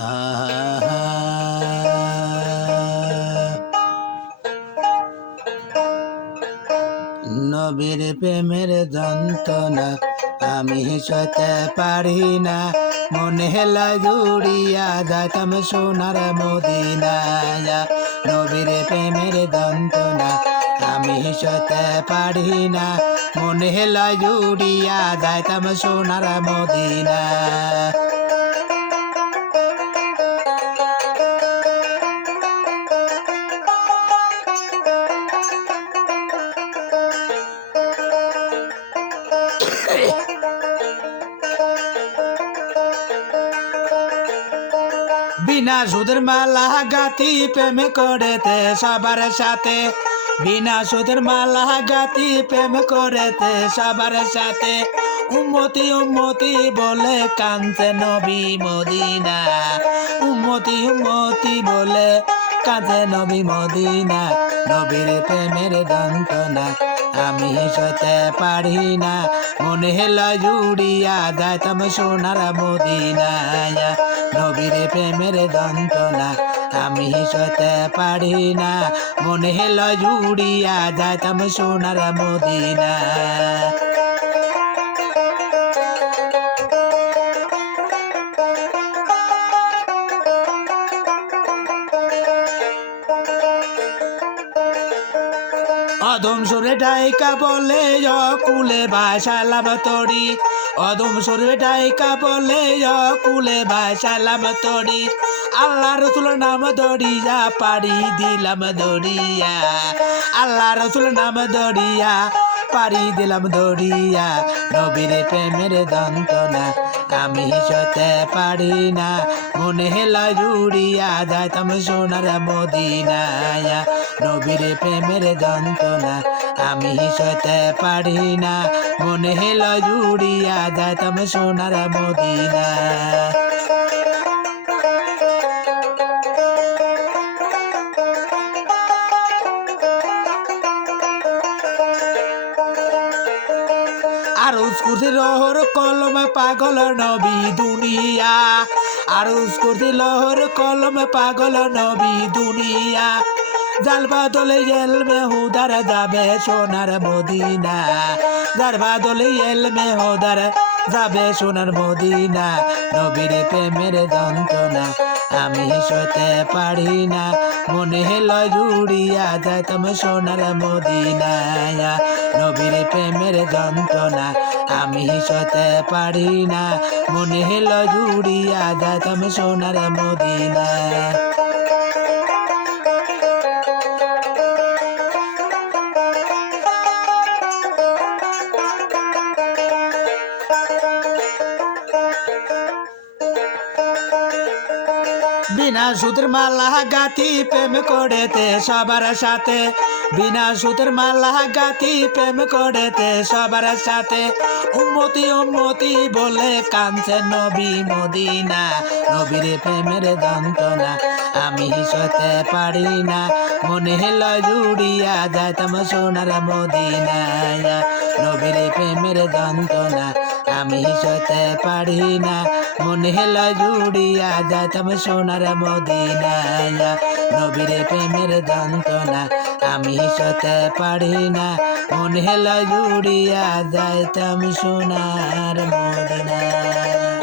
আহা নবীর প্রেমের যন্ত্রণা আমি সইতে পারি না, মনে হেলা জুড়িয়া যাইতাম সোনার মদিনায়। নবীর প্রেমের যন্ত্রণা আমি সইতে পারি না, মনে হেলা জুড়িয়া যাইতাম সোনার মদিনা। বিনা সুদের মালা গাতি প্রেম করেতে সবার সাথে, বিনা সুদের মালা গাতি প্রেম করেতে সবার সাথে। উম্মতি উম্মতি বলে কাঁদছে নবী মদিনা, উম্মতি উম্মতি বলে কাঁদছে নবী মদিনা। নবীর প্রেমের যন্ত্রণা আমি সইতে পারি না, মনে হেলা জুড়িয়া যাইতাম সোনার মদিনায়। নবীর প্রেমের যন্ত্রণা আমি সইতে পারি না, মনে হেলা জুড়িয়া যাইতাম সোনার মদিনা। অদম সুরে ডাইকা বলে কুলে ভাসালাম তরি, অদম সুরে ডাইকা বলে কুলে ভাসালাম তরি। আল্লাহ রসুল নাম দড়িয়া পাড়ি দিলাম দড়িয়া, আল্লাহ রসুল নাম দড়িয়া পাড়ি দিলাম দড়িয়া। নবীর প্রেমের যন্ত্রণা আমি সইতে পারি না, মনে হেলা জুড়িয়া যাইতাম সোনার মদিনায়। নবীর প্রেমের যন্ত্রণা আমি সইতে পারি না, মনে হেলা জুড়িয়া যাইতাম সোনার মদিনা। আরজ করতে লহর কলম পাগল নবী দুনিয়া, আরজ করতে লহর কলম পাগল নবী দুনিয়া। জাল বাদলে এলমে হুদার যাবে সোনার মদিনা, জাল বাদলে এলমে হুদার যাবে সোনার মদিনা। নবীর প্রেমের যন্ত্রণা আমি সইতে পারি না, মনে হেলা জুড়িয়া যাইতাম সোনার মদিনায়। নবীর প্রেমের যন্ত্রণা আমি সইতে পারি না, মনে হেলা জুড়িয়া যাইতাম সোনার মদিনায়। বিনা সুদের মালা গাতি প্রেম করেতে সবার সাথে, বিনা সুদের মালা গাতি প্রেম করেতে সবার সাথে। উম্মতি উম্মতি বলে কাঁদছে নবী মদিনা, নবীর প্রেমের যন্ত্রণা আমি সইতে পারি না, মনে হেলা জুড়িয়া যাইতাম সোনার মদিনায়। নবীর প্রেমের যন্ত্রণা আমি সইতে পারি না, মনে হেলা জুড়িয়া যাইতাম সোনার মদিনায়। নবীর প্রেমের যন্ত্রণা আমি সইতে পারি না, মনে হেলা জুড়িয়া যাইতাম সোনার মদিনায়।